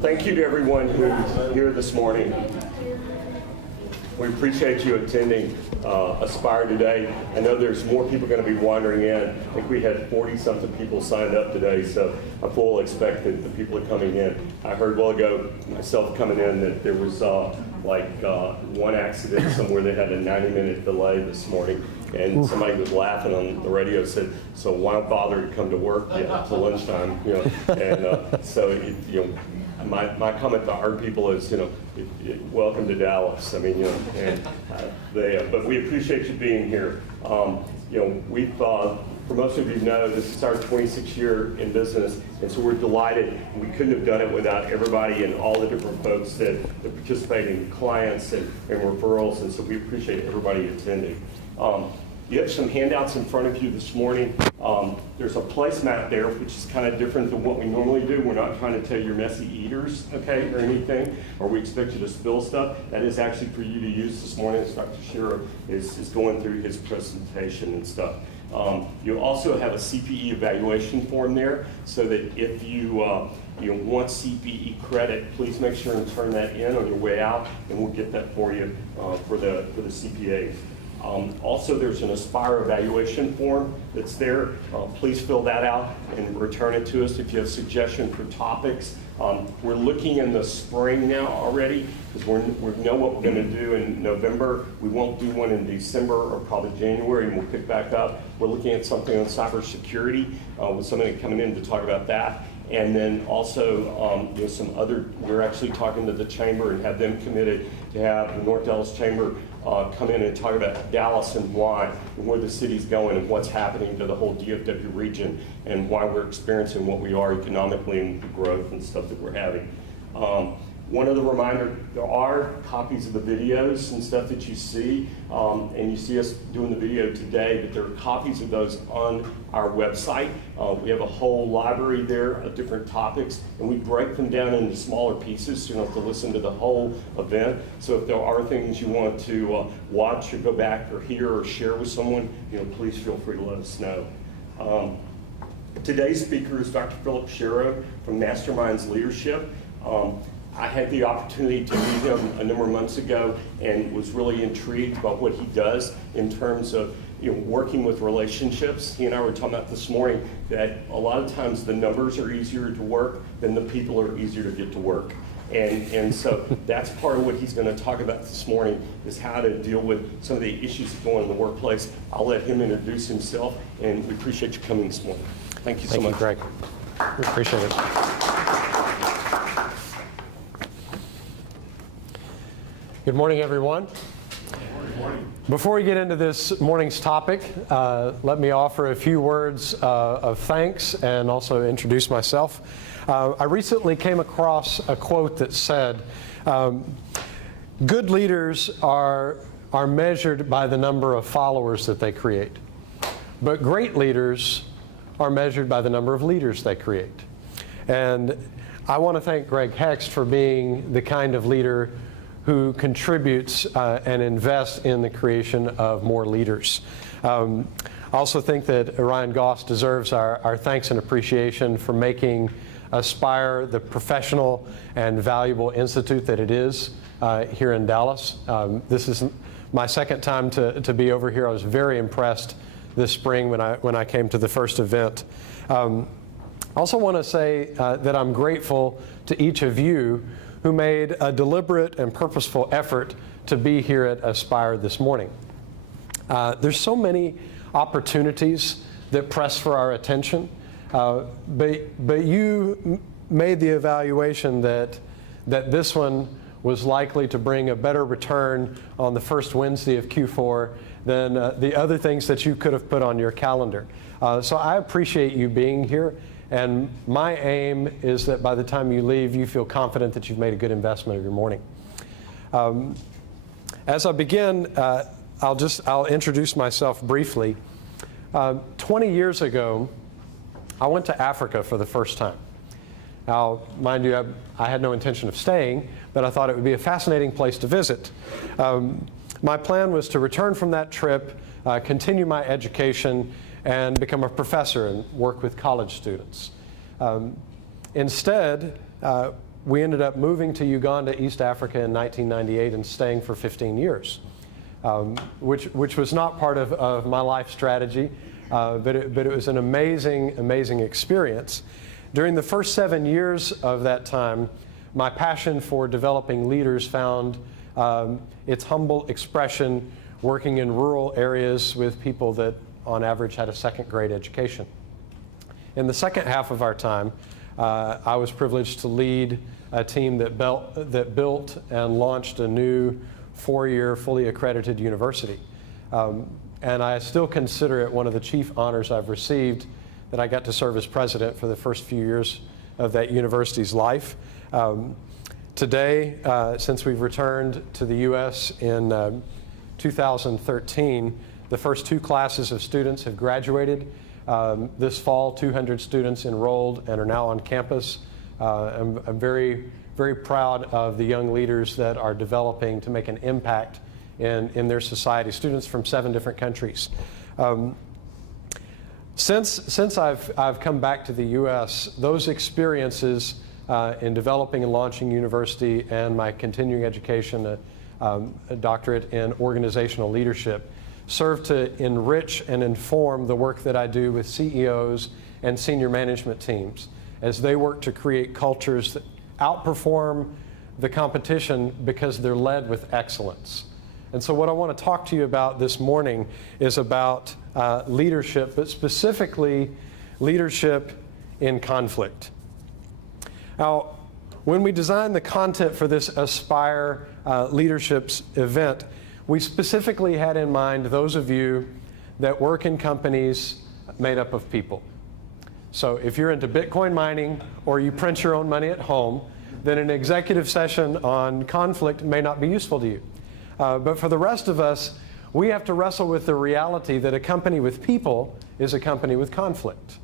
Thank you to everyone who's here this morning. We appreciate you attending Aspire today. I know there's more people going to be wandering in. I think we had 40-something people signed up today, so I fully expect that the people are coming in. I heard a while ago, myself coming in, that there was one accident somewhere that had a 90-minute delay this morning, and somebody was laughing on the radio, said, so why bother to come to work yet till lunchtime? And so my comment to our people is, welcome to Dallas. I mean, but we appreciate you being here. We've, for most of you know, this is our 26th year in business, and so we're delighted. We couldn't have done it without everybody and all the different folks that participate in clients and referrals, and so we appreciate everybody attending. You have some handouts in front of you this morning. There's a placemat there, which is kind of different than what we normally do. We're not trying to tell you're messy eaters, okay, or anything, or we expect you to spill stuff. That is actually for you to use this morning as Dr. Shearer is going through his presentation and stuff. You also have a CPE evaluation form there, so that if you want CPE credit, please make sure and turn that in on your way out, and we'll get that for you for the CPAs. Also, there's an Aspire evaluation form that's there. Please fill that out and return it to us if you have suggestions for topics. We're looking in the spring now already, because we know what we're going to do in November. We won't do one in December or probably January, and we'll pick back up. We're looking at something on cybersecurity with somebody coming in to talk about that. And then also some other, we're actually talking to the chamber and have them committed to have the North Dallas Chamber come in and talk about Dallas and why, and where the city's going and what's happening to the whole DFW region and why we're experiencing what we are economically and the growth and stuff that we're having. One other reminder, there are copies of the videos and stuff that you see, and you see us doing the video today, but there are copies of those on our website. We have a whole library there of different topics, and we break them down into smaller pieces, so you don't have to listen to the whole event. So if there are things you want to watch or go back or hear or share with someone, please feel free to let us know. Today's speaker is Dr. Philip Shearer from MasterMinds Leadership. I had the opportunity to meet him a number of months ago and was really intrigued about what he does in terms of working with relationships. He and I were talking about this morning that a lot of times the numbers are easier to work than the people are easier to get to work. And so that's part of what he's going to talk about this morning, is how to deal with some of the issues that go on in the workplace. I'll let him introduce himself, and we appreciate you coming this morning. Thank you so much. Thank you, Greg. We appreciate it. Good morning, everyone. Good morning. Before we get into this morning's topic, let me offer a few words of thanks and also introduce myself. I recently came across a quote that said, good leaders are measured by the number of followers that they create, but great leaders are measured by the number of leaders they create. And I want to thank Greg Hext for being the kind of leader who contributes and invests in the creation of more leaders. I also think that Ryan Goss deserves our thanks and appreciation for making Aspire the professional and valuable institute that it is here in Dallas. This is my second time to be over here. I was very impressed this spring when I came to the first event. I also want to say that I'm grateful to each of you who made a deliberate and purposeful effort to be here at Aspire this morning. There's so many opportunities that press for our attention, but you made the evaluation that this one was likely to bring a better return on the first Wednesday of Q4 than the other things that you could have put on your calendar. So I appreciate you being here. And my aim is that by the time you leave, you feel confident that you've made a good investment of your morning. As I begin, I'll introduce myself briefly. 20 years ago, I went to Africa for the first time. Now, mind you, I had no intention of staying, but I thought it would be a fascinating place to visit. My plan was to return from that trip, continue my education, and become a professor and work with college students. Instead, we ended up moving to Uganda, East Africa in 1998 and staying for 15 years, which was not part of my life strategy, but it was an amazing experience. During the first 7 years of that time, my passion for developing leaders found its humble expression working in rural areas with people that on average had a second-grade education. In the second half of our time, I was privileged to lead a team that built and launched a new 4-year fully accredited university. And I still consider it one of the chief honors I've received, that I got to serve as president for the first few years of that university's life. Today, since we've returned to the U.S. in 2013, the first 2 classes of students have graduated. This fall, 200 students enrolled and are now on campus. I'm very proud of the young leaders that are developing to make an impact in their society, students from 7 different countries. Since I've come back to the U.S., those experiences in developing and launching university and my continuing education, a doctorate in organizational leadership, serve to enrich and inform the work that I do with CEOs and senior management teams as they work to create cultures that outperform the competition because they're led with excellence. And so what I want to talk to you about this morning is about leadership, but specifically leadership in conflict. Now, when we designed the content for this Aspire Leaderships event, we specifically had in mind those of you that work in companies made up of people. So if you're into Bitcoin mining or you print your own money at home, then an executive session on conflict may not be useful to you. But for the rest of us, we have to wrestle with the reality that a company with people is a company with conflict.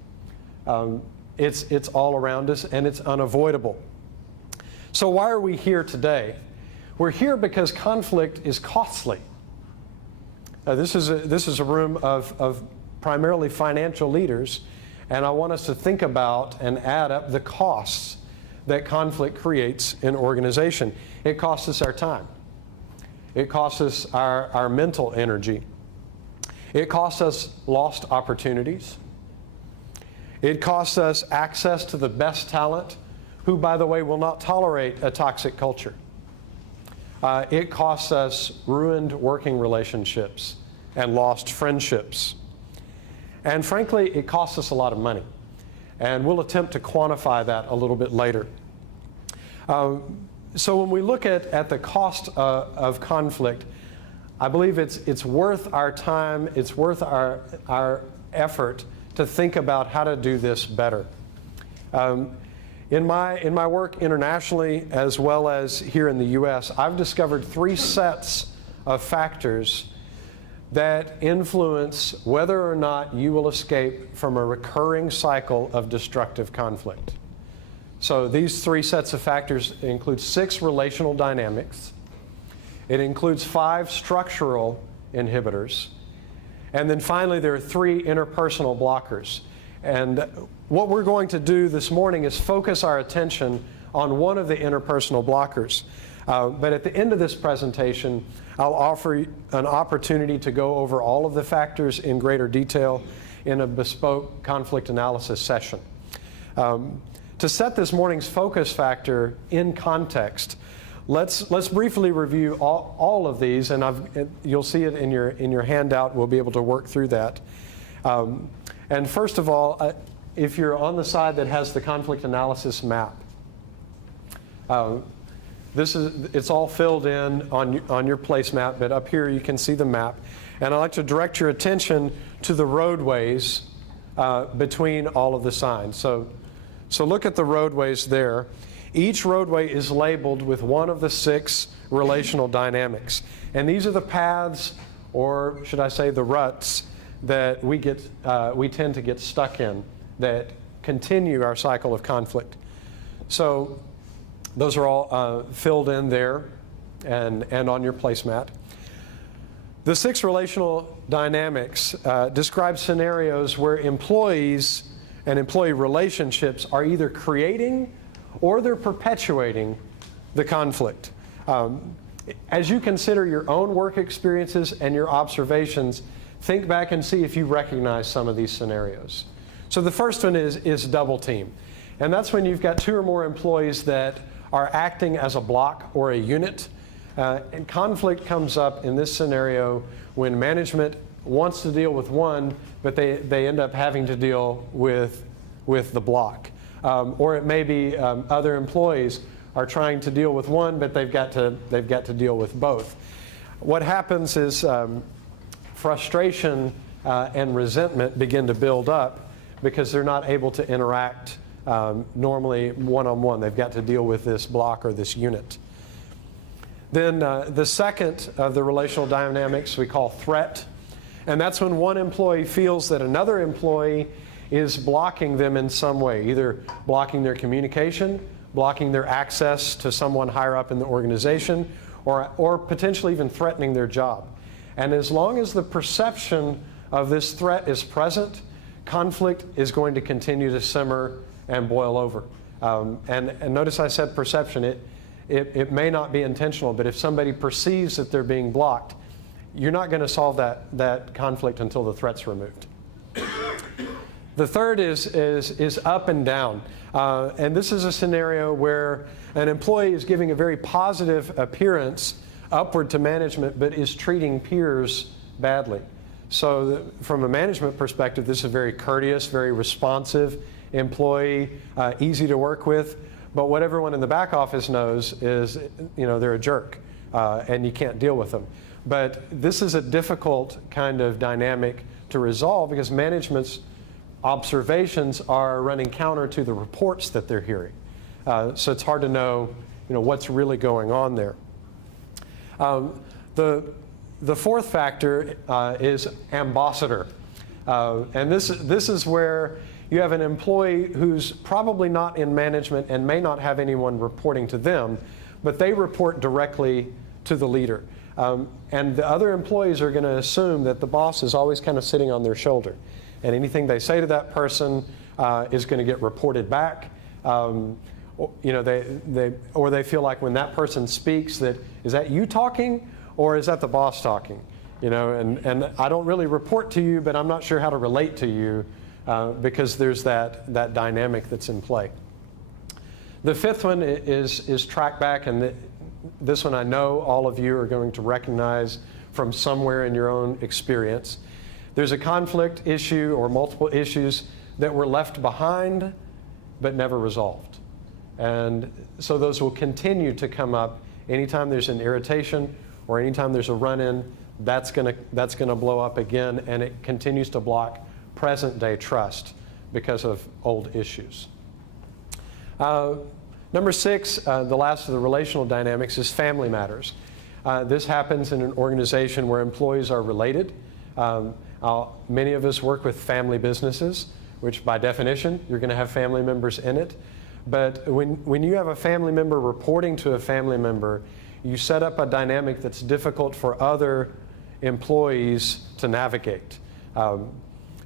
It's all around us and it's unavoidable. So why are we here today? We're here because conflict is costly. This is a room of primarily financial leaders, and I want us to think about and add up the costs that conflict creates in organization. It costs us our time. It costs us our mental energy. It costs us lost opportunities. It costs us access to the best talent, who, by the way, will not tolerate a toxic culture. It costs us ruined working relationships and lost friendships. And frankly, it costs us a lot of money. And we'll attempt to quantify that a little bit later. So when we look at the cost of conflict, I believe it's worth our time, it's worth our effort to think about how to do this better. In my work internationally, as well as here in the U.S., I've discovered 3 sets of factors that influence whether or not you will escape from a recurring cycle of destructive conflict. So these 3 sets of factors include 6 relational dynamics. It includes 5 structural inhibitors. And then finally, there are 3 interpersonal blockers. And what we're going to do this morning is focus our attention on one of the interpersonal blockers. But at the end of this presentation, I'll offer an opportunity to go over all of the factors in greater detail in a bespoke conflict analysis session. To set this morning's focus factor in context, let's briefly review all of these, and you'll see it in your handout. We'll be able to work through that. And first of all, if you're on the side that has the conflict analysis map, it's all filled in on your placemat, but up here you can see the map. And I'd like to direct your attention to the roadways between all of the signs. So look at the roadways there. Each roadway is labeled with one of the 6 relational dynamics. And these are the paths, or should I say the ruts, that we tend to get stuck in, that continue our cycle of conflict. So those are all filled in there and on your placemat. The 6 relational dynamics describe scenarios where employees and employee relationships are either creating or they're perpetuating the conflict. As you consider your own work experiences and your observations, think back and see if you recognize some of these scenarios. So the first one is double team. And that's when you've got 2 or more employees that are acting as a block or a unit. And conflict comes up in this scenario when management wants to deal with one, but they end up having to deal with the block. Or it may be other employees are trying to deal with one, but they've got to deal with both. What happens is frustration and resentment begin to build up because they're not able to interact normally one-on-one. They've got to deal with this block or this unit. Then the second of the relational dynamics we call threat. And that's when one employee feels that another employee is blocking them in some way, either blocking their communication, blocking their access to someone higher up in the organization, or potentially even threatening their job. And as long as the perception of this threat is present, conflict is going to continue to simmer and boil over. And notice I said perception. It may not be intentional, but if somebody perceives that they're being blocked, you're not going to solve that conflict until the threat's removed. The third is up and down. And this is a scenario where an employee is giving a very positive appearance upward to management, but is treating peers badly. So from a management perspective, this is a very courteous, very responsive employee, easy to work with. But what everyone in the back office knows is, they're a jerk, and you can't deal with them. But this is a difficult kind of dynamic to resolve because management's observations are running counter to the reports that they're hearing. So it's hard to know, what's really going on there. The fourth factor is ambassador. And this is where you have an employee who's probably not in management and may not have anyone reporting to them, but they report directly to the leader. And the other employees are going to assume that the boss is always kind of sitting on their shoulder. And anything they say to that person is going to get reported back. They feel like when that person speaks, is that you talking or is that the boss talking? And I don't really report to you, but I'm not sure how to relate to you because there's that dynamic that's in play. The fifth one is track back, and this one I know all of you are going to recognize from somewhere in your own experience. There's a conflict issue or multiple issues that were left behind but never resolved. And so those will continue to come up anytime there's an irritation or anytime there's a run-in. That's going to blow up again, and it continues to block present-day trust because of old issues. Number 6, the last of the relational dynamics, is family matters. This happens in an organization where employees are related. Many of us work with family businesses, which by definition, you're going to have family members in it. But when you have a family member reporting to a family member, you set up a dynamic that's difficult for other employees to navigate.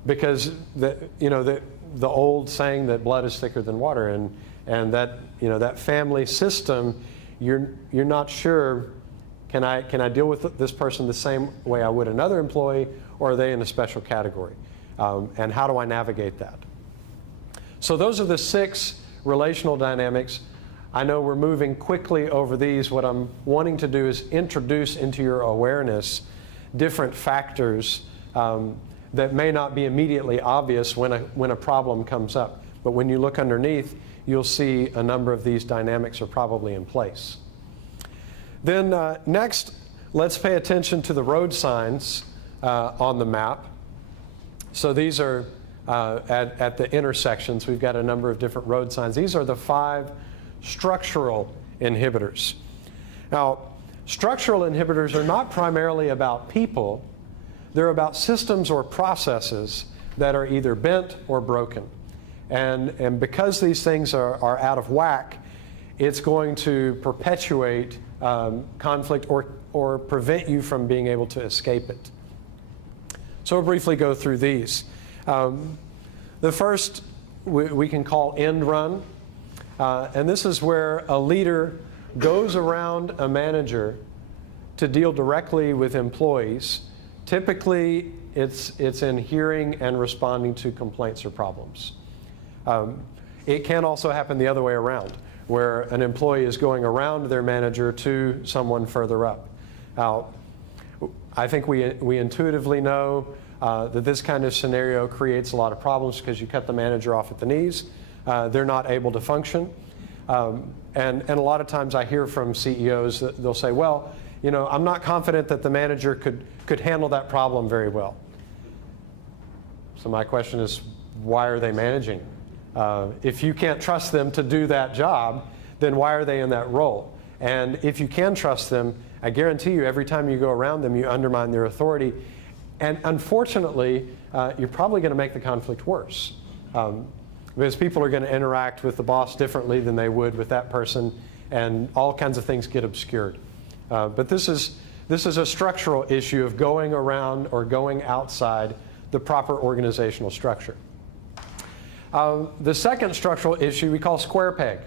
Because the old saying that blood is thicker than water, and that family system, you're not sure, can I deal with this person the same way I would another employee, or are they in a special category? And how do I navigate that? So those are the 6 relational dynamics. I know we're moving quickly over these. What I'm wanting to do is introduce into your awareness different factors that may not be immediately obvious when a problem comes up. But when you look underneath, you'll see a number of these dynamics are probably in place. Then next, let's pay attention to the road signs on the map. So these are at the intersections. We've got a number of different road signs. These are the 5 structural inhibitors. Now, structural inhibitors are not primarily about people. They're about systems or processes that are either bent or broken. And because these things are out of whack, it's going to perpetuate conflict or prevent you from being able to escape it. So we'll briefly go through these. The first we can call end run. And this is where a leader goes around a manager to deal directly with employees. Typically, it's in hearing and responding to complaints or problems. It can also happen the other way around, where an employee is going around their manager to someone further up. Now, I think we intuitively know that this kind of scenario creates a lot of problems because you cut the manager off at the knees. They're not able to function. And a lot of times I hear from CEOs that they'll say, well, you know, I'm not confident that the manager could handle that problem very well. So my question is, why are they managing? If you can't trust them to do that job, then why are they in that role? And if you can trust them, I guarantee you every time you go around them, you undermine their authority. And unfortunately, you're probably going to make the conflict worse. Because people are going to interact with the boss differently than they would with that person, and all kinds of things get obscured. But this is a structural issue of going around or going outside the proper organizational structure. The second structural issue we call square peg.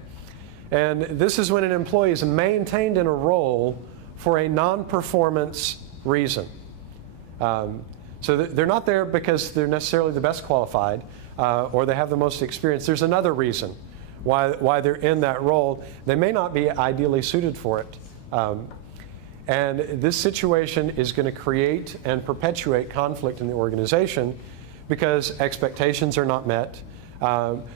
And this is when an employee is maintained in a role for a non-performance reason. So they're not there because they're necessarily the best qualified or they have the most experience. There's another reason why they're in that role. They may not be ideally suited for it. And this situation is going to create and perpetuate conflict in the organization because expectations are not met,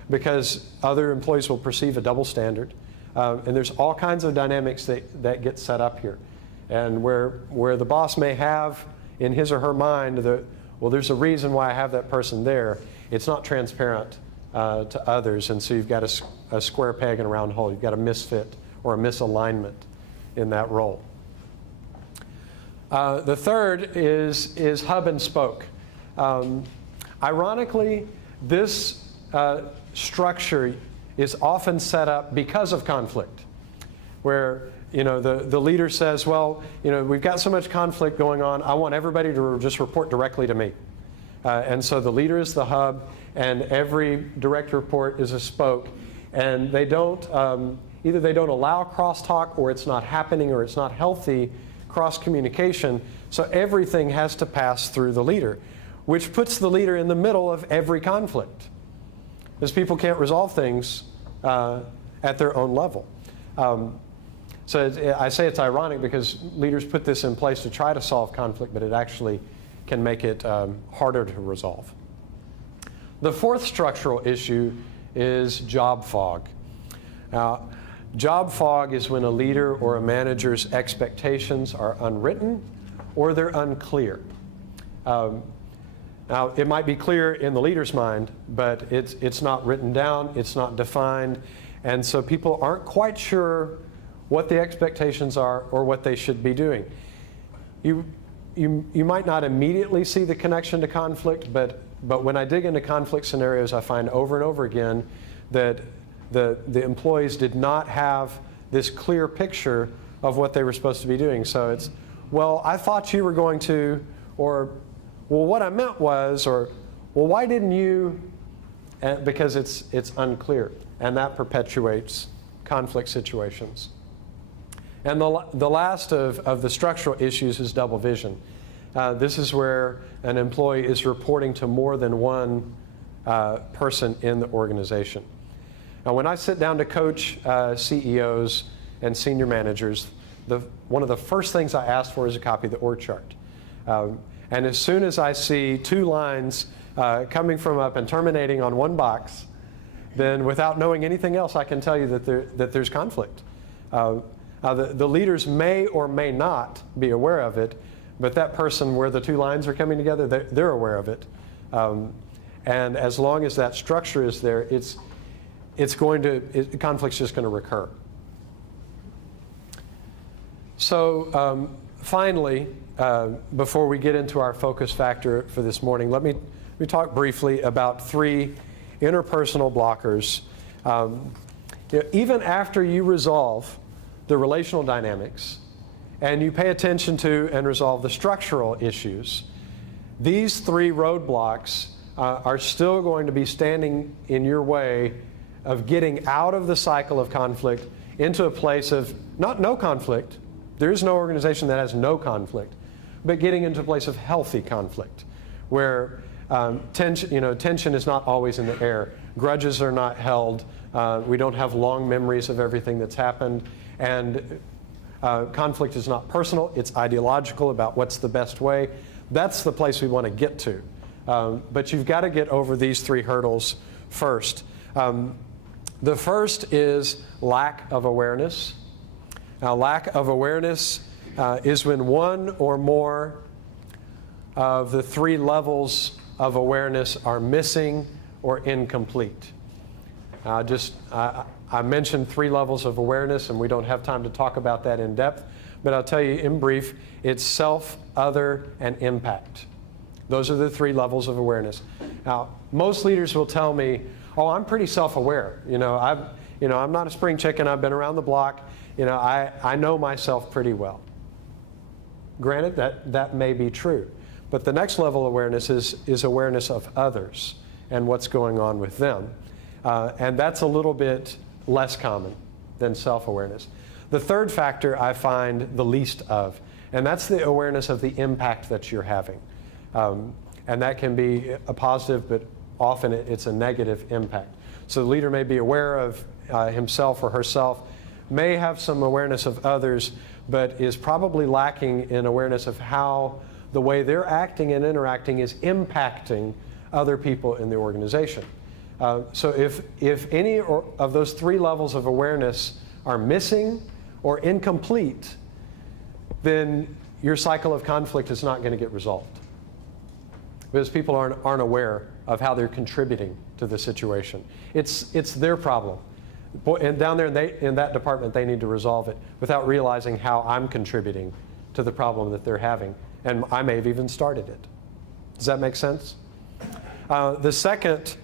because other employees will perceive a double standard. And there's all kinds of dynamics that get set up here. And where the boss may have in his or her mind that, well, there's a reason why I have that person there, it's not transparent to others. And so you've got a square peg in a round hole. You've got a misfit or a misalignment in that role. The third is hub and spoke. Ironically, this structure is often set up because of conflict, where the leader says, well, we've got so much conflict going on, I want everybody to just report directly to me. And so the leader is the hub, and every direct report is a spoke. And they don't, either they don't allow crosstalk, or it's not happening, or it's not healthy cross-communication. So everything has to pass through the leader, which puts the leader in the middle of every conflict, because people can't resolve things at their own level. So I say it's ironic because leaders put this in place to try to solve conflict, but it actually can make it harder to resolve. The fourth structural issue is job fog. Now, job fog is when a leader or a manager's expectations are unwritten or they're unclear. Now, it might be clear in the leader's mind, but it's not written down, it's not defined, and so people aren't quite sure what the expectations are or what they should be doing. You might not immediately see the connection to conflict, but when I dig into conflict scenarios, I find over and over again that the employees did not have this clear picture of what they were supposed to be doing. So it's, well, I thought you were going to, or, well, what I meant was, or, well, why didn't you? Because it's unclear, and that perpetuates conflict situations. And the last of the structural issues is double vision. This is where an employee is reporting to more than one person in the organization. Now, when I sit down to coach CEOs and senior managers, one of the first things I ask for is a copy of the org chart. And as soon as I see two lines coming from up and terminating on one box, then without knowing anything else, I can tell you that there's conflict. The leaders may or may not be aware of it, but that person where the two lines are coming together, they're aware of it. And as long as that structure is there, conflict's just going to recur. So finally, before we get into our focus factor for this morning, let me talk briefly about 3 interpersonal blockers. Even after you resolve the relational dynamics and you pay attention to and resolve the structural issues, these 3 roadblocks are still going to be standing in your way of getting out of the cycle of conflict into a place of not no conflict. There is no organization that has no conflict, but getting into a place of healthy conflict, where tension is not always in the air. Grudges are not held. We don't have long memories of everything that's happened. And conflict is not personal. It's ideological about what's the best way. That's the place we want to get to. But you've got to get over these three hurdles first. The first is lack of awareness. Now, lack of awareness is when one or more of the three levels of awareness are missing or incomplete. I mentioned three levels of awareness, and we don't have time to talk about that in depth, but I'll tell you in brief, it's self, other, and impact. Those are the three levels of awareness. Now, most leaders will tell me, oh, I'm pretty self-aware. I'm not a spring chicken. I've been around the block. I know myself pretty well. Granted, that may be true. But the next level of awareness is awareness of others and what's going on with them. And that's a little bit less common than self-awareness. The third factor I find the least of, and that's the awareness of the impact that you're having. And that can be a positive, but often it's a negative impact. So the leader may be aware of himself or herself, may have some awareness of others, but is probably lacking in awareness of how the way they're acting and interacting is impacting other people in the organization. So if any of those three levels of awareness are missing or incomplete, then your cycle of conflict is not going to get resolved, because people aren't aware of how they're contributing to the situation. It's their problem. And down there in that department, they need to resolve it without realizing how I'm contributing to the problem that they're having. And I may have even started it. Does that make sense? The second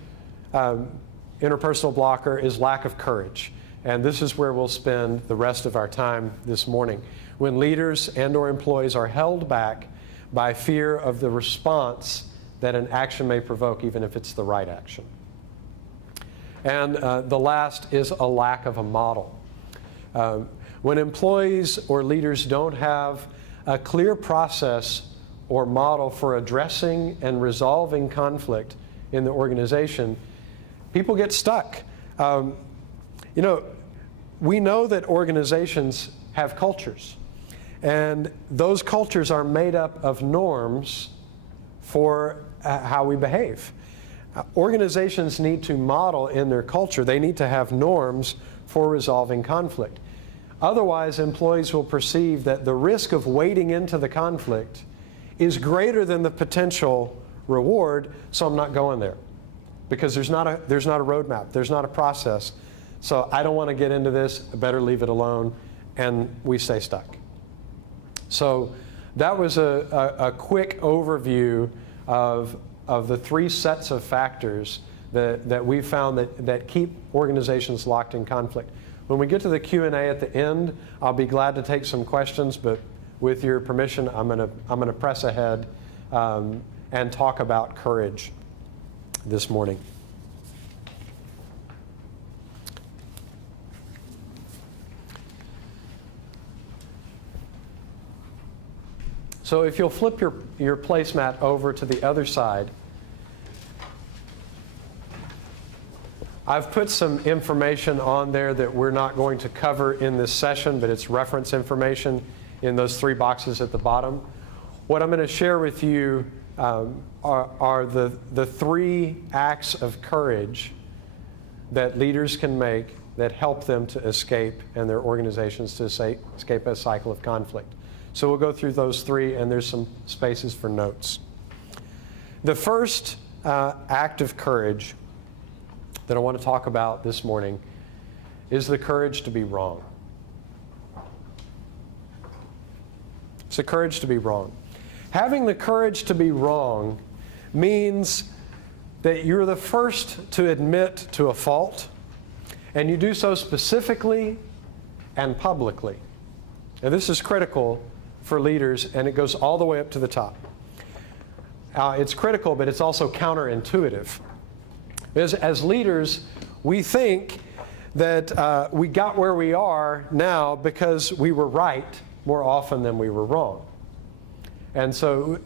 interpersonal blocker is lack of courage. And this is where we'll spend the rest of our time this morning. When leaders and/or employees are held back by fear of the response that an action may provoke, even if it's the right action. And the last is a lack of a model. When employees or leaders don't have a clear process or model for addressing and resolving conflict in the organization, people get stuck. We know that organizations have cultures, and those cultures are made up of norms for how we behave. Organizations need to model in their culture. They need to have norms for resolving conflict. Otherwise, employees will perceive that the risk of wading into the conflict is greater than the potential reward, so I'm not going there. Because there's not a roadmap, there's not a process. So I don't want to get into this, I better leave it alone, and we stay stuck. So that was a quick overview of the three sets of factors that we found that keep organizations locked in conflict. When we get to the Q&A at the end, I'll be glad to take some questions, but with your permission, I'm going to press ahead and talk about courage this morning. So if you'll flip your placemat over to the other side, I've put some information on there that we're not going to cover in this session, but it's reference information in those three boxes at the bottom. What I'm going to share with you are the three acts of courage that leaders can make that help them to escape, and their organizations to escape a cycle of conflict. So we'll go through those three, and there's some spaces for notes. The first act of courage that I want to talk about this morning is the courage to be wrong. It's the courage to be wrong. Having the courage to be wrong means that you're the first to admit to a fault, and you do so specifically and publicly. And this is critical for leaders, and it goes all the way up to the top. It's critical, but it's also counterintuitive. Because as leaders, we think that we got where we are now because we were right more often than we were wrong. And so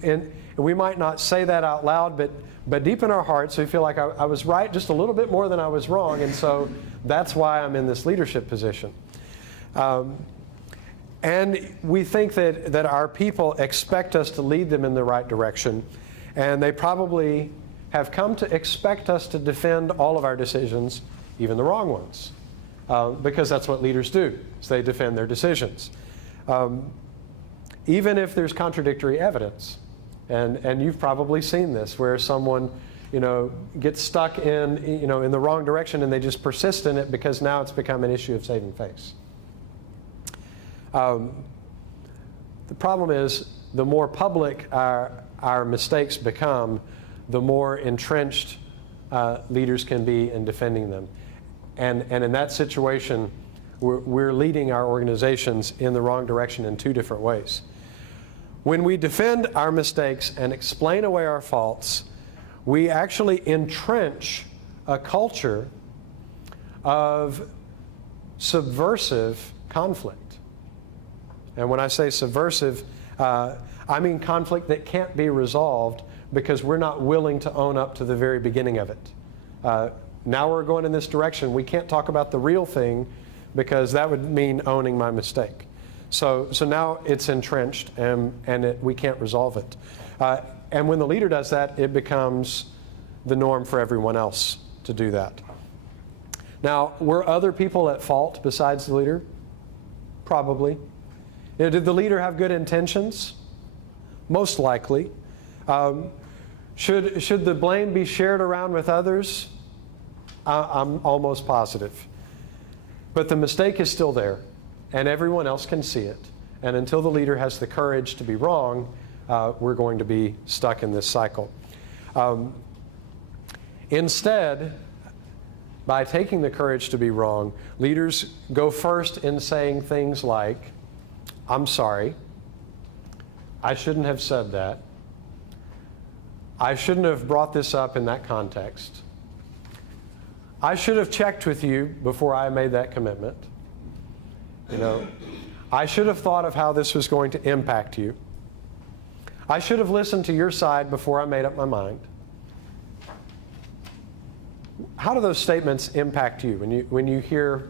we might not say that out loud, but deep in our hearts, we feel like I was right just a little bit more than I was wrong, and so that's why I'm in this leadership position. And we think that our people expect us to lead them in the right direction, and they probably have come to expect us to defend all of our decisions, even the wrong ones, because that's what leaders do, is they defend their decisions. Even if there's contradictory evidence. And you've probably seen this, where someone, gets stuck in the wrong direction, and they just persist in it because now it's become an issue of saving face. The problem is, the more public our mistakes become, the more entrenched leaders can be in defending them. And in that situation, we're leading our organizations in the wrong direction in two different ways. When we defend our mistakes and explain away our faults, we actually entrench a culture of subversive conflict. And when I say subversive, I mean conflict that can't be resolved because we're not willing to own up to the very beginning of it. Now we're going in this direction. We can't talk about the real thing because that would mean owning my mistake. So now it's entrenched, and we can't resolve it. And when the leader does that, it becomes the norm for everyone else to do that. Now, were other people at fault besides the leader? Probably. Did the leader have good intentions? Most likely. Should the blame be shared around with others? I'm almost positive. But the mistake is still there, and everyone else can see it. And until the leader has the courage to be wrong, we're going to be stuck in this cycle. Instead, by taking the courage to be wrong, leaders go first in saying things like, "I'm sorry. I shouldn't have said that. I shouldn't have brought this up in that context. I should have checked with you before I made that commitment. I should have thought of how this was going to impact you. I should have listened to your side before I made up my mind." How do those statements impact you? When you hear,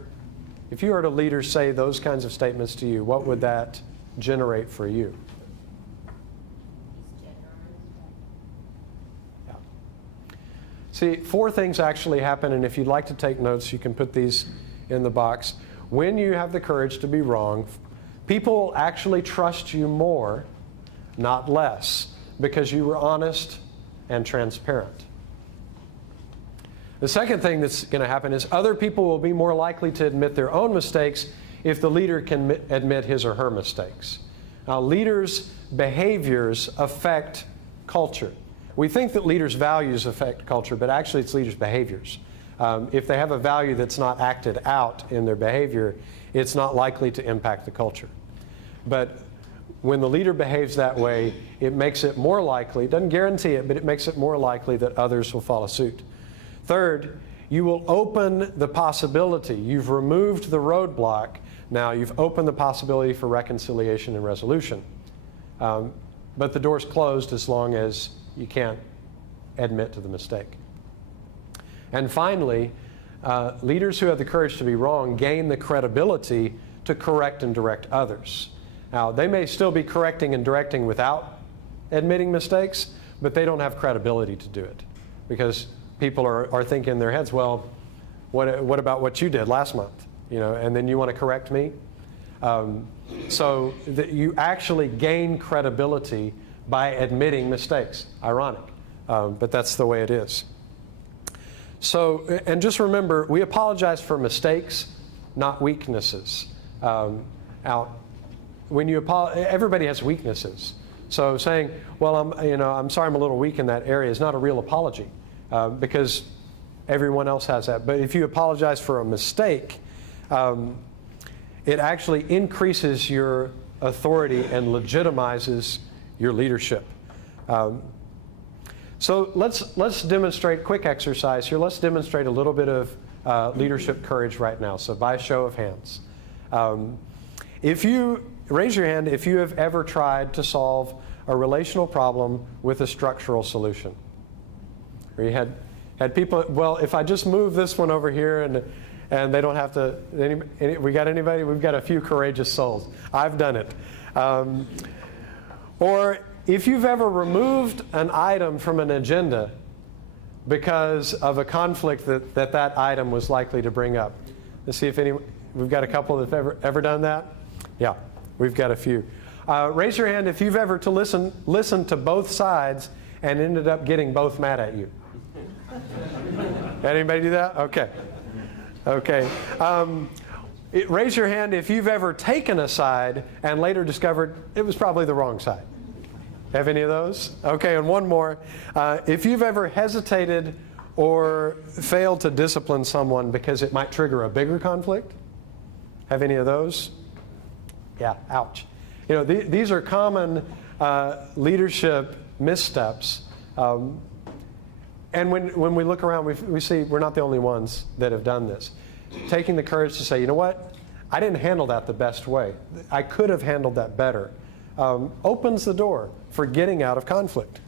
if you heard a leader say those kinds of statements to you, what would that generate for you? Yeah. See, 4 things actually happen, and if you'd like to take notes, you can put these in the box. When you have the courage to be wrong, people will actually trust you more, not less, because you were honest and transparent. The second thing that's going to happen is other people will be more likely to admit their own mistakes if the leader can admit his or her mistakes. Now, leaders' behaviors affect culture. We think that leaders' values affect culture, but actually it's leaders' behaviors. If they have a value that's not acted out in their behavior, it's not likely to impact the culture. But when the leader behaves that way, it makes it more likely, doesn't guarantee it, but it makes it more likely that others will follow suit. Third, you will open the possibility. You've removed the roadblock. Now you've opened the possibility for reconciliation and resolution. But the door's closed as long as you can't admit to the mistake. And finally, leaders who have the courage to be wrong gain the credibility to correct and direct others. Now, they may still be correcting and directing without admitting mistakes, but they don't have credibility to do it because people are thinking in their heads, well, what about what you did last month? And then you want to correct me? So that you actually gain credibility by admitting mistakes. Ironic, but that's the way it is. So, and just remember, we apologize for mistakes, not weaknesses. Everybody has weaknesses. So saying, well, I'm sorry I'm a little weak in that area is not a real apology. Because everyone else has that. But if you apologize for a mistake, it actually increases your authority and legitimizes your leadership. So let's demonstrate, quick exercise here. Let's demonstrate a little bit of leadership courage right now? So by show of hands. If you raise your hand if you have ever tried to solve a relational problem with a structural solution. Or you had people, well, if I just move this one over here and they don't have to, we got anybody? We've got a few courageous souls. I've done it. Or if you've ever removed an item from an agenda because of a conflict that item was likely to bring up. Let's see if we've got a couple that have ever done that. Yeah, we've got a few. Raise your hand if you've ever listened to both sides and ended up getting both mad at you. Anybody do that? Okay. Okay. Raise your hand if you've ever taken a side and later discovered it was probably the wrong side. Have any of those? Okay, and one more. If you've ever hesitated or failed to discipline someone because it might trigger a bigger conflict. Have any of those? Yeah, ouch. You know, these are common leadership missteps. And when we look around, we see we're not the only ones that have done this. Taking the courage to say, you know what? I didn't handle that the best way. I could have handled that better. Opens the door for getting out of conflict.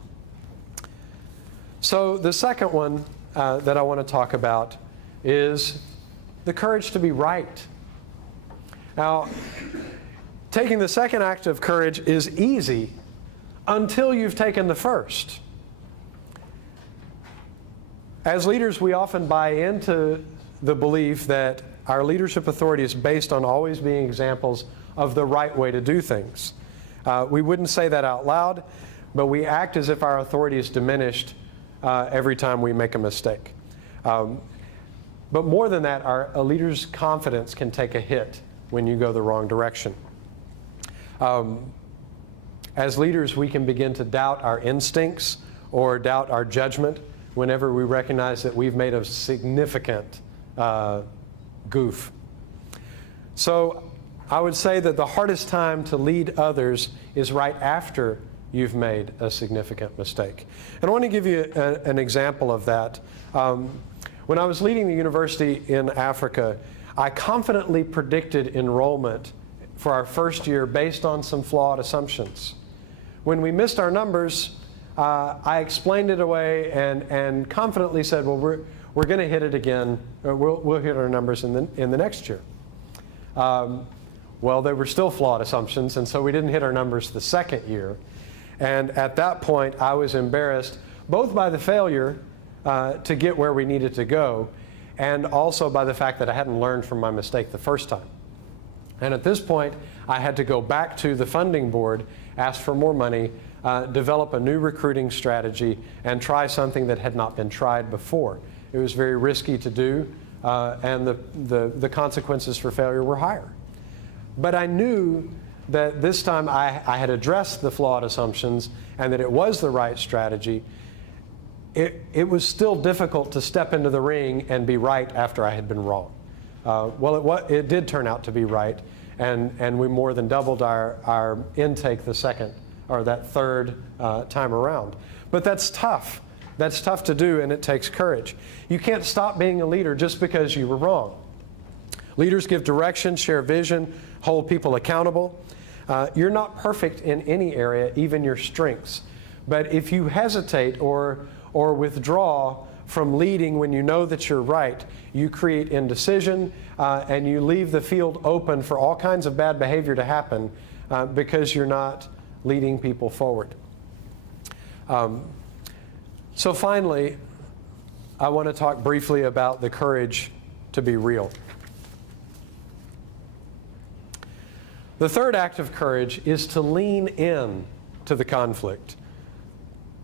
So the second one that I want to talk about is the courage to be right. Now, taking the second act of courage is easy until you've taken the first. As leaders, we often buy into the belief that our leadership authority is based on always being examples of the right way to do things. We wouldn't say that out loud, but we act as if our authority is diminished every time we make a mistake. But more than that, a leader's confidence can take a hit when you go the wrong direction. As leaders, we can begin to doubt our instincts or doubt our judgment whenever we recognize that we've made a significant goof. So I would say that the hardest time to lead others is right after you've made a significant mistake. And I want to give you an example of that. When I was leading the university in Africa, I confidently predicted enrollment for our first year based on some flawed assumptions. When we missed our numbers, I explained it away and confidently said, well, we're going to hit it again. We'll hit our numbers in the next year. Well, they were still flawed assumptions, and so we didn't hit our numbers the second year. And at that point, I was embarrassed both by the failure to get where we needed to go, and also by the fact that I hadn't learned from my mistake the first time. And at this point, I had to go back to the funding board, ask for more money, develop a new recruiting strategy, and try something that had not been tried before. It was very risky to do, and the consequences for failure were higher. But I knew that this time I had addressed the flawed assumptions and that it was the right strategy. It was still difficult to step into the ring and be right after I had been wrong. Well, it did turn out to be right, and we more than doubled our intake the second or that third time around. But that's tough. That's tough to do, and it takes courage. You can't stop being a leader just because you were wrong. Leaders give direction, share vision, hold people accountable. You're not perfect in any area, even your strengths. But if you hesitate or withdraw from leading when you know that you're right, you create indecision and you leave the field open for all kinds of bad behavior to happen because you're not leading people forward. So finally, I want to talk briefly about the courage to be real. The third act of courage is to lean in to the conflict,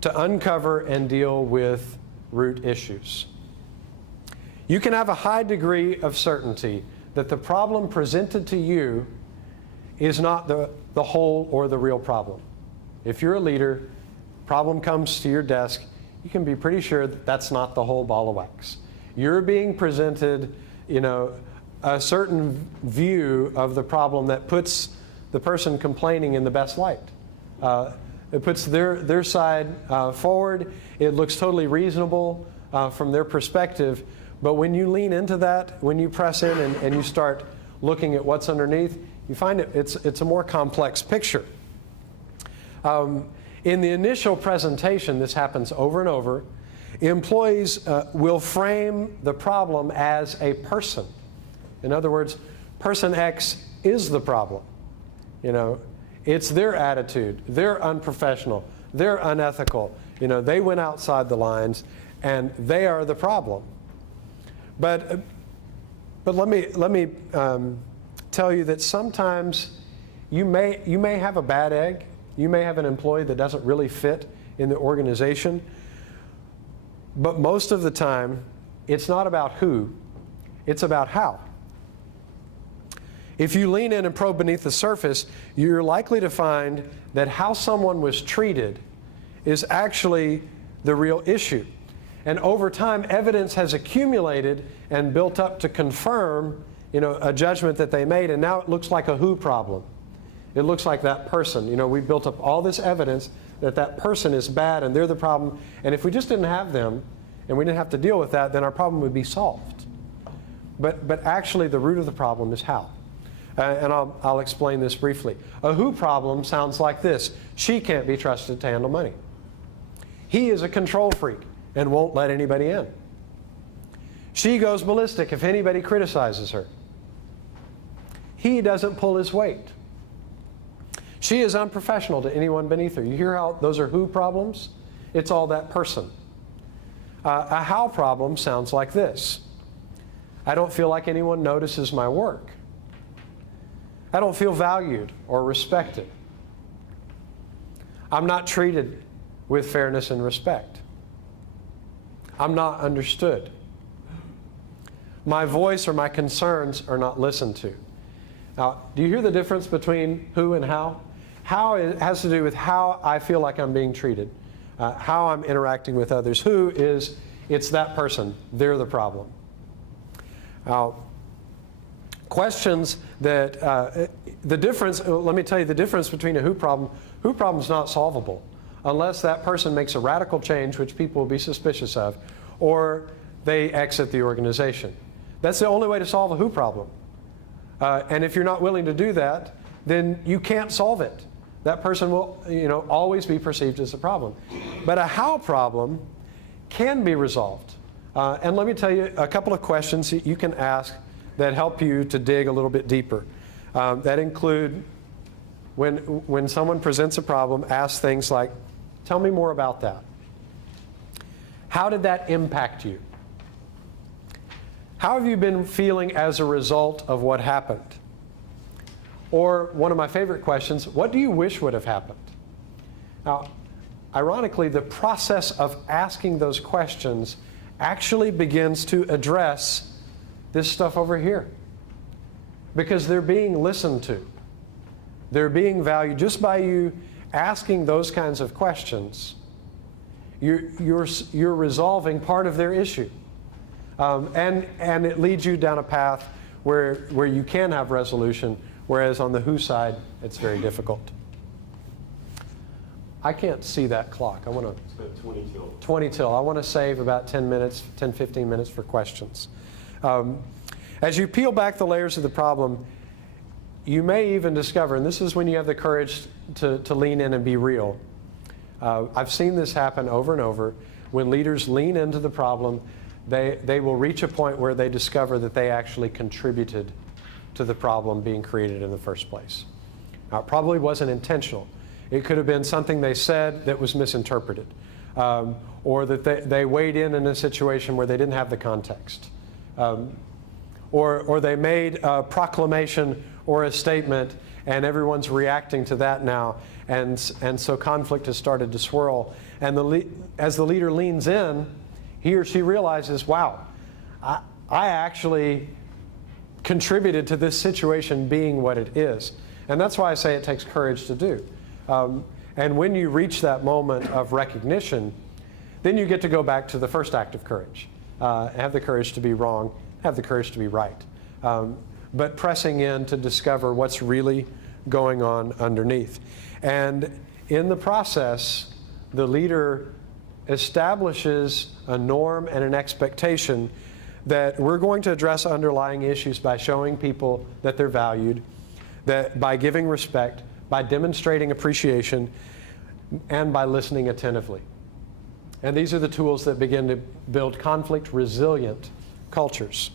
to uncover and deal with root issues. You can have a high degree of certainty that the problem presented to you is not the whole or the real problem. If you're a leader, problem comes to your desk, you can be pretty sure that that's not the whole ball of wax. You're being presented, a certain view of the problem that puts the person complaining in the best light. It puts their side forward. It looks totally reasonable from their perspective, But when you lean into that, when you press in and you start looking at what's underneath, you find it's a more complex picture. In the initial presentation, this happens over and over, employees will frame the problem as a person. In other words, person X is the problem. It's their attitude. They're unprofessional. They're unethical. They went outside the lines, and they are the problem. But let me tell you that sometimes you may have a bad egg. You may have an employee that doesn't really fit in the organization. But most of the time, it's not about who, it's about how. If you lean in and probe beneath the surface, you're likely to find that how someone was treated is actually the real issue. And over time, evidence has accumulated and built up to confirm, a judgment that they made, and now it looks like a who problem. It looks like that person. We built up all this evidence that person is bad and they're the problem. And if we just didn't have them and we didn't have to deal with that, then our problem would be solved. But actually, the root of the problem is how. And I'll explain this briefly. A who problem sounds like this. She can't be trusted to handle money. He is a control freak and won't let anybody in. She goes ballistic if anybody criticizes her. He doesn't pull his weight. She is unprofessional to anyone beneath her. You hear how those are who problems? It's all that person. A how problem sounds like this. I don't feel like anyone notices my work. I don't feel valued or respected. I'm not treated with fairness and respect. I'm not understood. My voice or my concerns are not listened to. Now, do you hear the difference between who and how? How has to do with how I feel like I'm being treated, how I'm interacting with others. Who is, it's that person. They're the problem. Now, questions that, the difference, let me tell you the difference between a who problem is not solvable unless that person makes a radical change, which people will be suspicious of, or they exit the organization. That's the only way to solve a who problem. And if you're not willing to do that, then you can't solve it. That person will, always be perceived as a problem. But a how problem can be resolved. And let me tell you a couple of questions that you can ask that help you to dig a little bit deeper. That include when someone presents a problem, ask things like, tell me more about that. How did that impact you? How have you been feeling as a result of what happened? Or one of my favorite questions, what do you wish would have happened? Now, ironically, the process of asking those questions actually begins to address this stuff over here. Because they're being listened to. They're being valued. Just by you asking those kinds of questions, you're resolving part of their issue. And it leads you down a path where you can have resolution, whereas on the who side, it's very difficult. I can't see that clock. I want to... It's 20 till. 20 till. I want to save about 10 minutes, 10, 15 minutes for questions. As you peel back the layers of the problem, you may even discover, and this is when you have the courage to lean in and be real. I've seen this happen over and over. When leaders lean into the problem, they will reach a point where they discover that they actually contributed to the problem being created in the first place. Now, it probably wasn't intentional. It could have been something they said that was misinterpreted, or that they weighed in a situation where they didn't have the context, or they made a proclamation or a statement and everyone's reacting to that now, and so conflict has started to swirl. And as the leader leans in, he or she realizes, wow, I actually contributed to this situation being what it is. And that's why I say it takes courage to do. And when you reach that moment of recognition, then you get to go back to the first act of courage. Have the courage to be wrong, have the courage to be right. But pressing in to discover what's really going on underneath. And in the process, the leader establishes a norm and an expectation that we're going to address underlying issues by showing people that they're valued, that by giving respect, by demonstrating appreciation, and by listening attentively. And these are the tools that begin to build conflict-resilient cultures.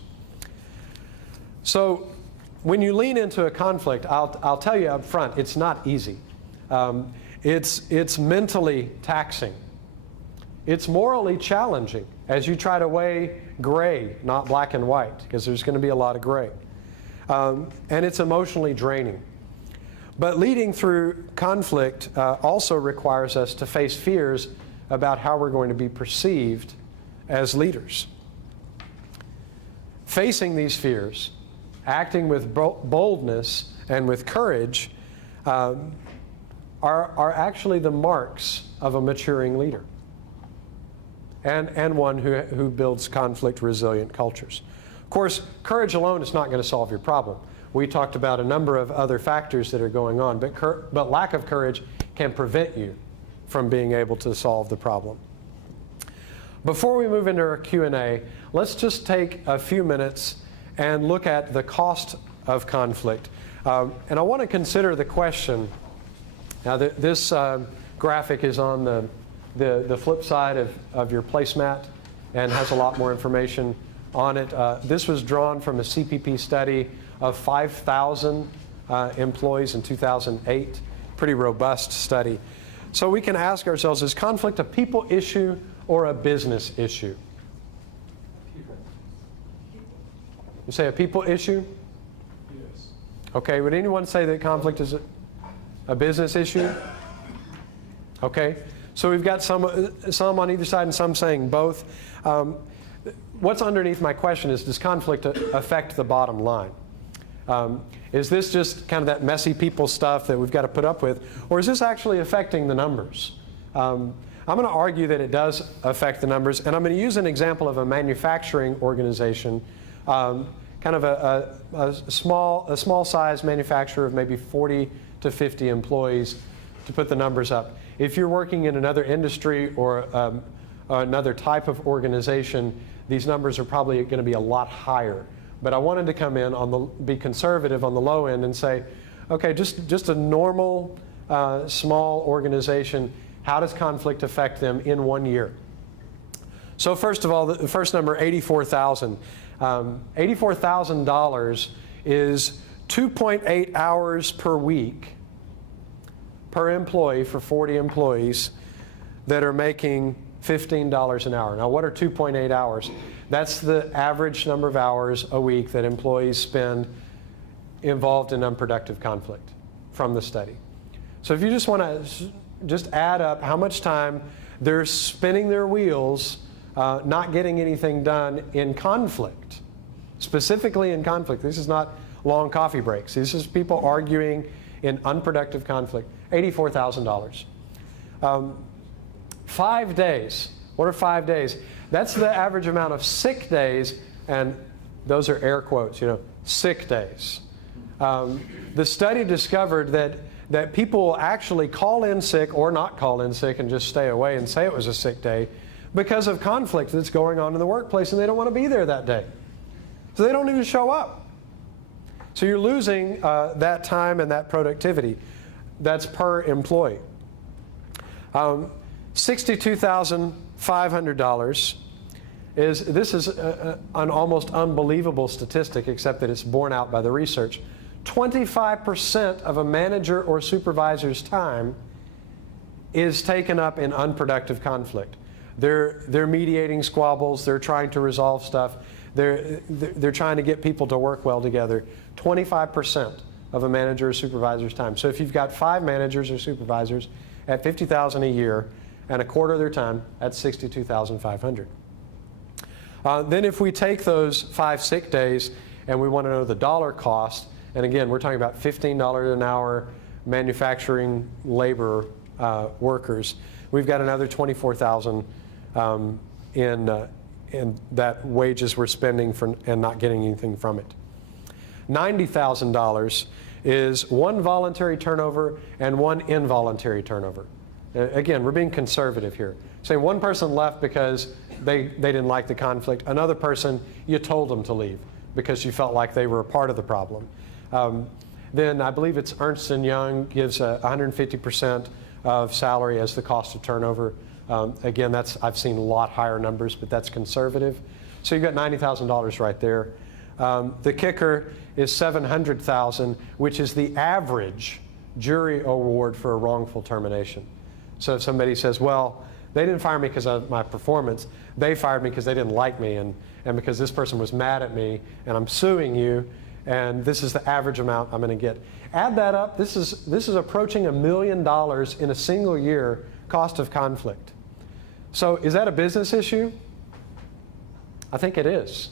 So when you lean into a conflict, I'll tell you up front, it's not easy. It's mentally taxing. It's morally challenging as you try to weigh gray, not black and white, because there's going to be a lot of gray. And it's emotionally draining. But leading through conflict also requires us to face fears about how we're going to be perceived as leaders. Facing these fears, acting with boldness and with courage are actually the marks of a maturing leader and one who builds conflict-resilient cultures. Of course, courage alone is not going to solve your problem. We talked about a number of other factors that are going on, but lack of courage can prevent you from being able to solve the problem. Before we move into our Q&A, let's just take a few minutes and look at the cost of conflict. And I want to consider the question. Now, this graphic is on the flip side of your placemat and has a lot more information on it. This was drawn from a CPP study of 5,000 employees in 2008. Pretty robust study. So we can ask ourselves, is conflict a people issue or a business issue? You say a people issue? Yes. Okay, would anyone say that conflict is a business issue? Okay, so we've got some on either side and some saying both. What's underneath my question is, does conflict affect the bottom line? Is this just kind of that messy people stuff that we've got to put up with, or is this actually affecting the numbers? I'm going to argue that it does affect the numbers, and I'm going to use an example of a manufacturing organization, kind of a small size manufacturer of maybe 40 to 50 employees, to put the numbers up. If you're working in another industry or another type of organization, these numbers are probably going to be a lot higher. But I wanted to come in be conservative on the low end and say, okay, just a normal small organization, how does conflict affect them in 1 year? So first of all, the first number, 84,000. $84,000 is 2.8 hours per week per employee for 40 employees that are making $15 an hour. Now, what are 2.8 hours? That's the average number of hours a week that employees spend involved in unproductive conflict from the study. So if you just want to just add up how much time they're spinning their wheels, not getting anything done in conflict, specifically in conflict. This is not long coffee breaks. This is people arguing in unproductive conflict. $84,000. 5 days. What are 5 days? That's the average amount of sick days, and those are air quotes, sick days. The study discovered that people will actually call in sick or not call in sick and just stay away and say it was a sick day because of conflict that's going on in the workplace, and they don't want to be there that day. So they don't even show up. So you're losing that time and that productivity. That's per employee. $62,500 this is an almost unbelievable statistic, except that it's borne out by the research. 25% of a manager or supervisor's time is taken up in unproductive conflict. They're mediating squabbles. They're trying to resolve stuff. They're trying to get people to work well together. 25% of a manager or supervisor's time. So if you've got 5 managers or supervisors at $50,000 a year and a quarter of their time, that's $62,500. Then if we take those 5 sick days and we want to know the dollar cost, and again, we're talking about $15 an hour manufacturing labor workers, we've got another $24,000 in that wages we're spending and not getting anything from it. $90,000 is 1 voluntary turnover and 1 involuntary turnover. Again, we're being conservative here. Saying 1 person left because they didn't like the conflict. Another person, you told them to leave because you felt like they were a part of the problem. Then I believe it's Ernst & Young gives 150% of salary as the cost of turnover. Again, I've seen a lot higher numbers, but that's conservative. So you've got $90,000 right there. The kicker is $700,000, which is the average jury award for a wrongful termination. So if somebody says, well, they didn't fire me because of my performance, they fired me because they didn't like me and because this person was mad at me and I'm suing you, and this is the average amount I'm going to get. Add that up, this is approaching $1 million in a single year cost of conflict. So is that a business issue? I think it is.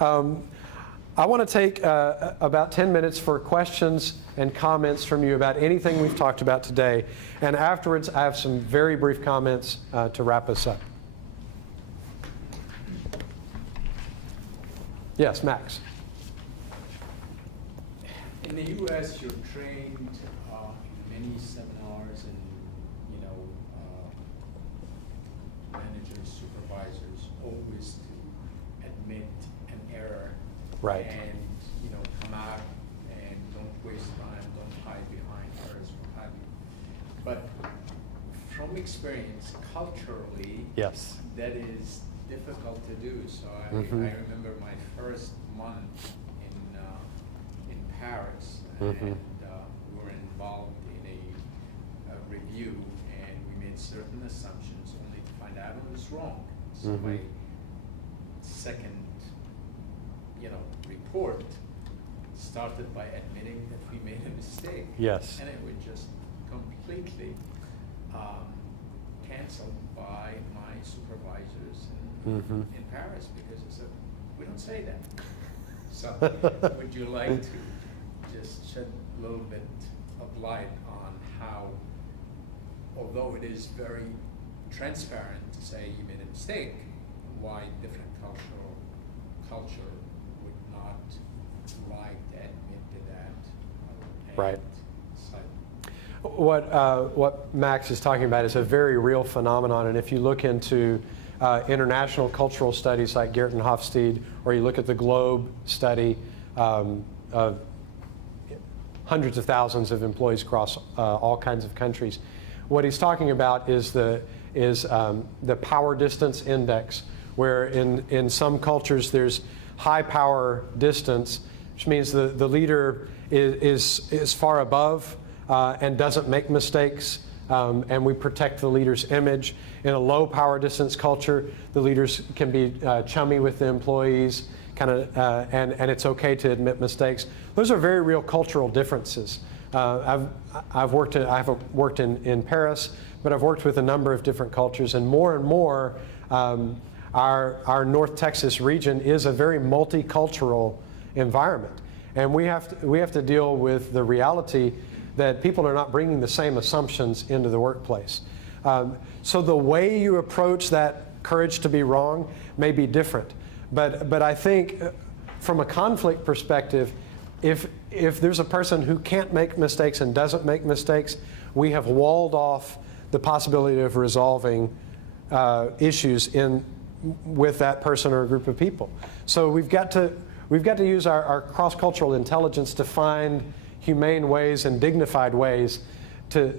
I want to take about 10 minutes for questions and comments from you about anything we've talked about today. And afterwards, I have some very brief comments to wrap us up. Yes, Max. In the U.S., you're trained in many seminars and, managers, supervisors, always to admit an error. Right. And, come out and don't waste time, don't hide behind errors, what have you. But from experience, culturally, Yes. that is difficult to do. So I remember my first month in Paris, and we were involved in a review, and we made certain assumptions only to find out it was wrong. So my second, report started by admitting that we made a mistake. Yes. And it was just completely canceled by my supervisors in Paris because they said, we don't say that. So would you like to just shed a little bit of light on how, although it is very transparent to say you made a mistake, why different culture would not like to admit to that? Right. So, What Max is talking about is a very real phenomenon, and if you look into international cultural studies like Garrett and Hofstede, or you look at the Globe study of hundreds of thousands of employees across all kinds of countries, what he's talking about is the power distance index, where in some cultures there's high power distance, which means the leader is far above and doesn't make mistakes, and we protect the leader's image. In a low power distance culture, the leaders can be chummy with the employees, and it's okay to admit mistakes. Those are very real cultural differences. I've worked in Paris, but I've worked with a number of different cultures, and more our North Texas region is a very multicultural environment, and we have to deal with the reality that people are not bringing the same assumptions into the workplace. So the way you approach that courage to be wrong may be different, but I think from a conflict perspective, if there's a person who can't make mistakes and doesn't make mistakes, we have walled off the possibility of resolving issues with that person or a group of people. So we've got to use our cross-cultural intelligence to find humane ways and dignified ways to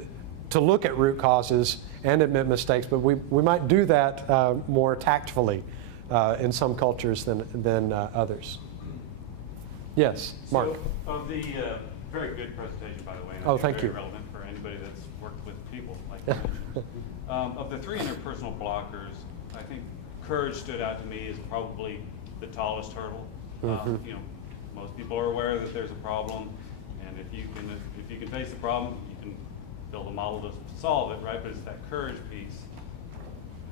look at root causes and admit mistakes, but we might do that more tactfully in some cultures than others. Yes, Mark. So, of the very good presentation, by the way. And I Oh, think thank very you. relevant for anybody that's worked with people, like you mentioned. Of the three interpersonal blockers, I think courage stood out to me as probably the tallest hurdle. Most people are aware that there's a problem, and if you can face the problem, you can build a model to solve it, right? But it's that courage piece.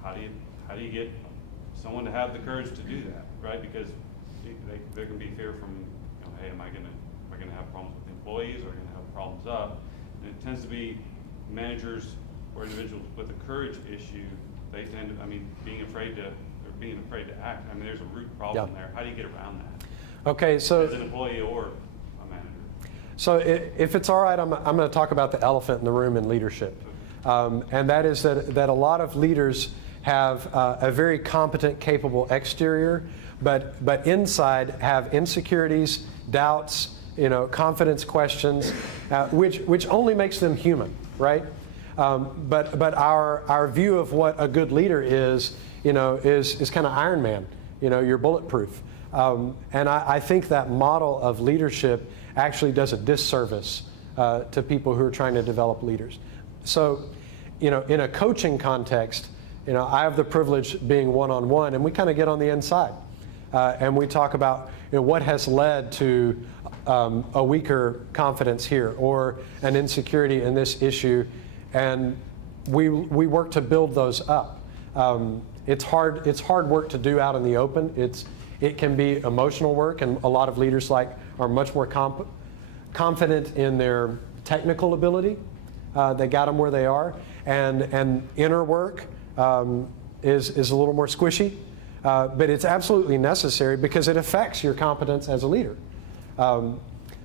How do you get someone to have the courage to do that, right? Because there can be fear from, hey, am I gonna have problems with employees, or am I gonna have problems up? And it tends to be managers or individuals with a courage issue. They tend to, being afraid to act. There's a root problem there. How do you get around that? Okay, so As an employee or a manager. So if it's all right, I'm going to talk about the elephant in the room in leadership. And that is that a lot of leaders have a very competent, capable exterior, but inside have insecurities, doubts, confidence questions, which only makes them human, right? But our view of what a good leader is kind of Iron Man. You're bulletproof. And I think that model of leadership actually does a disservice to people who are trying to develop leaders. So, in a coaching context, I have the privilege being one-on-one, and we kind of get on the inside. And we talk about what has led to a weaker confidence here or an insecurity in this issue, and we work to build those up. It's hard work to do out in the open. It can be emotional work, and a lot of leaders are much more confident in their technical ability. They got them where they are, and inner work is a little more squishy. But it's absolutely necessary because it affects your competence as a leader.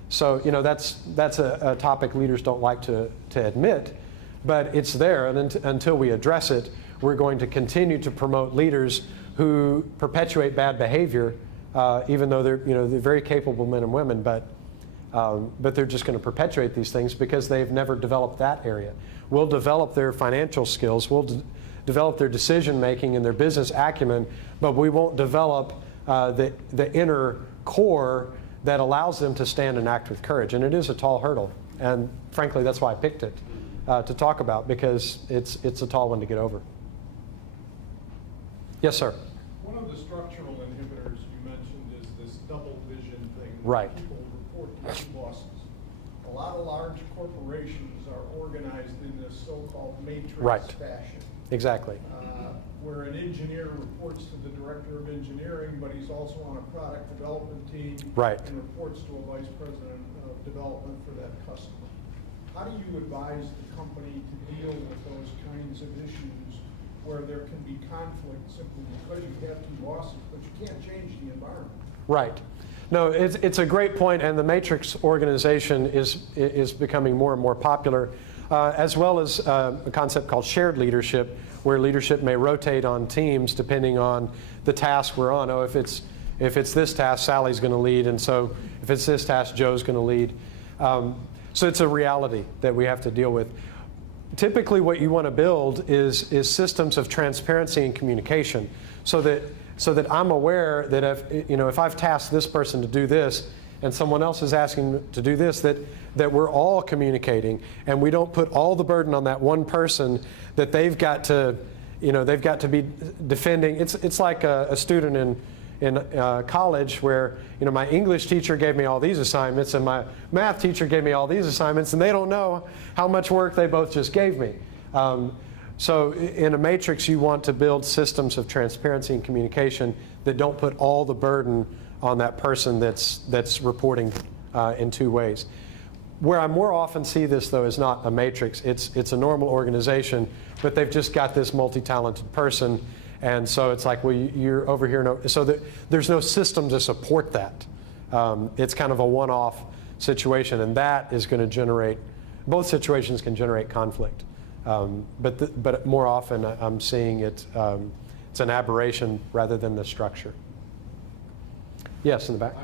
So that's a topic leaders don't like to admit, but it's there, and until we address it, we're going to continue to promote leaders who perpetuate bad behavior, even though they're very capable men and women, but they're just going to perpetuate these things because they've never developed that area. We'll develop their financial skills. We'll develop their decision making and their business acumen, but we won't develop the inner core that allows them to stand and act with courage. And it is a tall hurdle, and frankly, that's why I picked it to talk about, because it's a tall one to get over. Yes, sir. One of the structural inhibitors you mentioned is this double vision thing. Right. People report to two bosses. A lot of large corporations are organized in this so-called matrix Right. fashion. Exactly. Where an engineer reports to the director of engineering, but he's also on a product development team. Right. And reports to a vice president of development for that customer. How do you advise the company to deal with those kinds of issues where there can be conflict simply because you have two bosses, but you can't change the environment? Right. No, it's a great point, and the matrix organization is becoming more and more popular, as well as a concept called shared leadership, where leadership may rotate on teams depending on the task we're on. Oh, if it's this task, Sally's going to lead, and so if it's this task, Joe's going to lead. So it's a reality that we have to deal with. Typically, what you want to build is systems of transparency and communication, so that I'm aware that if I've tasked this person to do this, and someone else is asking to do this, that we're all communicating, and we don't put all the burden on that one person that they've got to be defending. It's like a student in college where my English teacher gave me all these assignments and my math teacher gave me all these assignments, and they don't know how much work they both just gave me. So in a matrix, you want to build systems of transparency and communication that don't put all the burden on that person that's reporting in two ways. Where I more often see this, though, is not a matrix. It's a normal organization, but they've just got this multi-talented person, and so it's like, well, you're over here. No, so there's no system to support that. It's kind of a one-off situation, and that is going to generate, both situations can generate conflict. But more often I'm seeing it's an aberration rather than the structure. Yes, in the back.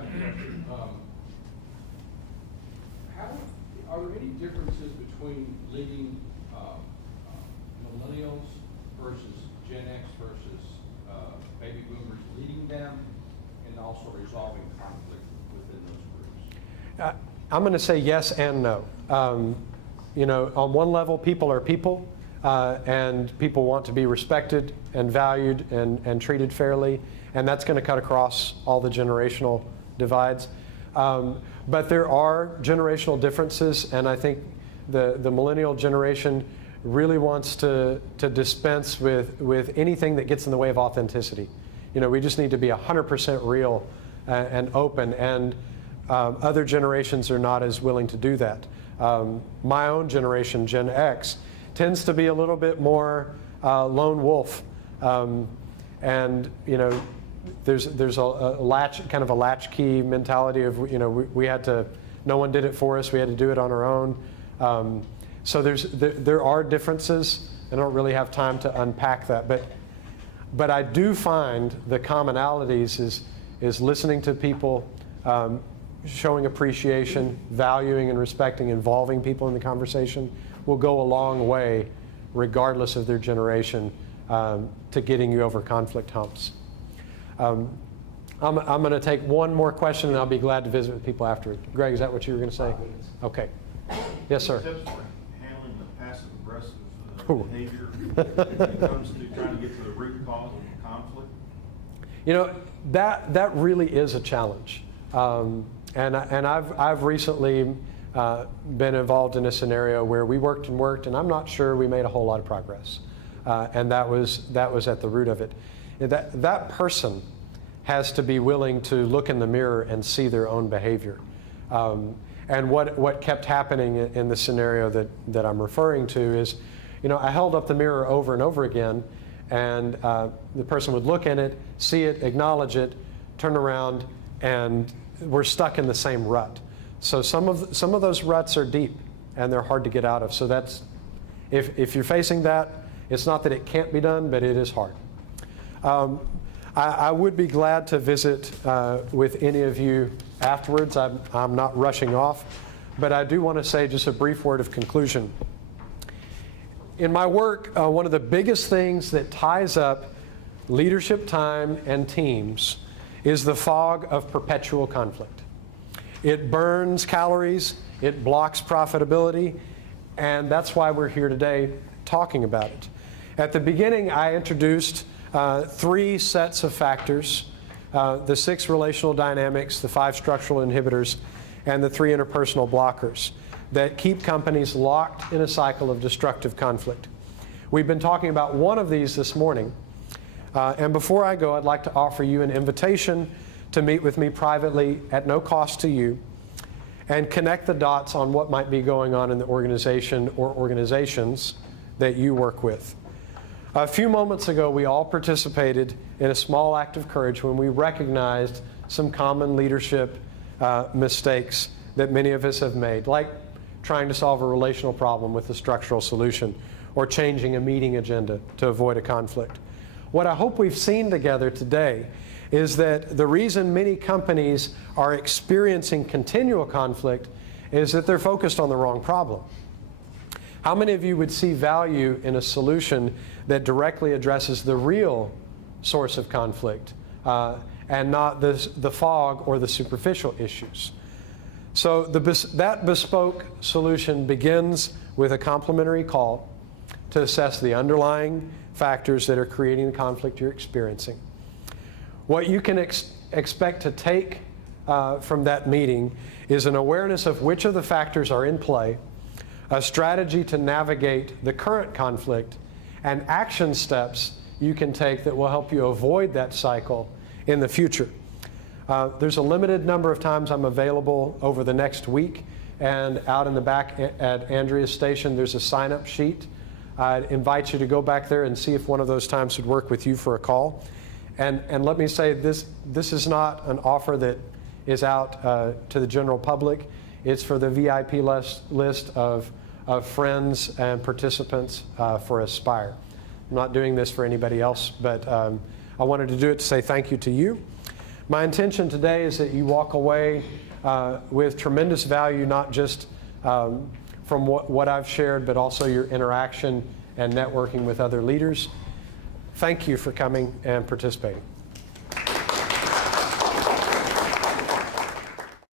Are there any differences between leading millennials versus Gen X versus baby boomers, leading them and also resolving conflict within those groups? I'm going to say yes and no. On one level, people are people, and people want to be respected and valued and treated fairly, and that's going to cut across all the generational divides. But there are generational differences, and I think the millennial generation really wants to dispense with anything that gets in the way of authenticity. We just need to be 100% real and open, and other generations are not as willing to do that. My own generation, Gen X, tends to be a little bit more lone wolf, and there's a latchkey mentality of we had to, no one did it for us, we had to do it on our own. So there are differences. I don't really have time to unpack that, But I do find the commonalities is listening to people, showing appreciation, valuing and respecting, involving people in the conversation will go a long way, regardless of their generation, to getting you over conflict humps. I'm going to take one more question, and I'll be glad to visit with people after. Greg, is that what you were going to say? Okay. Yes, sir. Tips for handling the passive-aggressive Ooh. behavior when it comes to trying to get to the root cause of conflict? You know, that really is a challenge. And I've recently been involved in a scenario where we worked, and I'm not sure we made a whole lot of progress. And that was at the root of it. That person has to be willing to look in the mirror and see their own behavior. And what kept happening in the scenario that I'm referring to is, you know, I held up the mirror over and over again, and the person would look in it, see it, acknowledge it, turn around, and we're stuck in the same rut. So some of those ruts are deep, and they're hard to get out of. So that's, if you're facing that, it's not that it can't be done, but it is hard. I would be glad to visit with any of you afterwards. I'm not rushing off, but I do want to say just a brief word of conclusion. In my work, one of the biggest things that ties up leadership time and teams is the fog of perpetual conflict. It burns calories, it blocks profitability, and that's why we're here today talking about it. At the beginning, I introduced 3 sets of factors, the 6 relational dynamics, the 5 structural inhibitors, and the 3 interpersonal blockers that keep companies locked in a cycle of destructive conflict. We've been talking about one of these this morning, and before I go, I'd like to offer you an invitation to meet with me privately at no cost to you and connect the dots on what might be going on in the organization or organizations that you work with. A few moments ago, we all participated in a small act of courage when we recognized some common leadership mistakes that many of us have made, like trying to solve a relational problem with a structural solution or changing a meeting agenda to avoid a conflict. What I hope we've seen together today is that the reason many companies are experiencing continual conflict is that they're focused on the wrong problem. How many of you would see value in a solution that directly addresses the real source of conflict and not the fog or the superficial issues? So that bespoke solution begins with a complimentary call to assess the underlying factors that are creating the conflict you're experiencing. What you can expect to take from that meeting is an awareness of which of the factors are in play, a strategy to navigate the current conflict, and action steps you can take that will help you avoid that cycle in the future. There's a limited number of times I'm available over the next week, and out in the back at Andrea's station there's a sign-up sheet. I'd invite you to go back there and see if one of those times would work with you for a call. And let me say, this is not an offer that is out to the general public. It's for the VIP list of friends and participants for Aspire. I'm not doing this for anybody else, but I wanted to do it to say thank you to you. My intention today is that you walk away with tremendous value, not just from what I've shared, but also your interaction and networking with other leaders. Thank you for coming and participating.